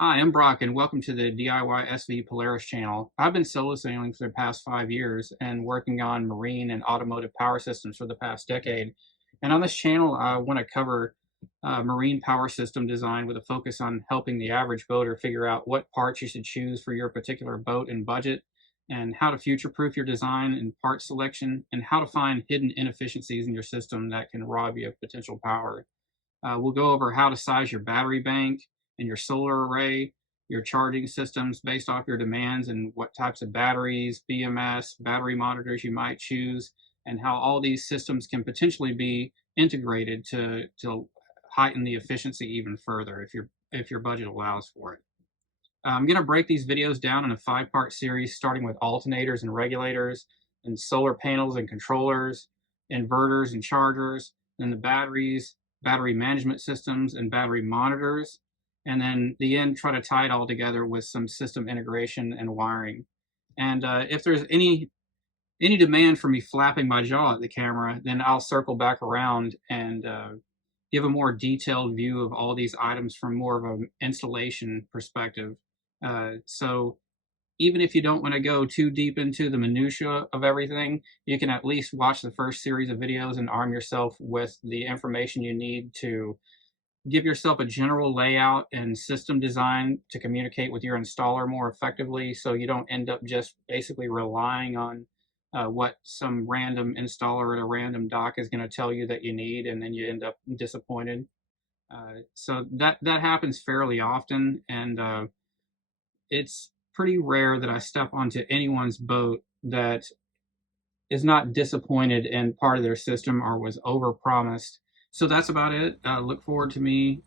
Hi, I'm Brock, and welcome to the DIY SV Polaris channel. I've been solo sailing for the past 5 years and working on marine and automotive power systems for the past decade. And on this channel, I want to cover marine power system design with a focus on helping the average boater figure out what parts you should choose for your particular boat and budget, and how to future-proof your design and part selection, and how to find hidden inefficiencies in your system that can rob you of potential power. We'll go over how to size your battery bank and your solar array, your charging systems based off your demands, and what types of batteries, BMS, battery monitors you might choose, and how all these systems can potentially be integrated to heighten the efficiency even further if your budget allows for it. I'm going to break these videos down in a 5-part series, starting with alternators and regulators, and solar panels and controllers, inverters and chargers, then the batteries, battery management systems, and battery monitors. And then the end, try to tie it all together with some system integration and wiring. And if there's any demand for me flapping my jaw at the camera, then I'll circle back around and give a more detailed view of all these items from more of an installation perspective. So even if you don't want to go too deep into the minutia of everything, you can at least watch the first series of videos and arm yourself with the information you need to give yourself a general layout and system design to communicate with your installer more effectively, so you don't end up just basically relying on what some random installer at a random dock is going to tell you that you need, and then you end up disappointed. So that happens fairly often, and it's pretty rare that I step onto anyone's boat that is not disappointed in part of their system or was overpromised. So that's about it. Look forward to me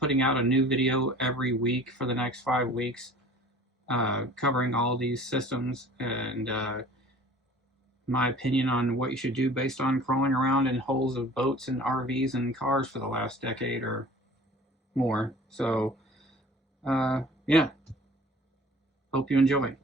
putting out a new video every week for the next 5 weeks, covering all these systems and my opinion on what you should do based on crawling around in holes of boats and RVs and cars for the last decade or more. So, yeah, hope you enjoy.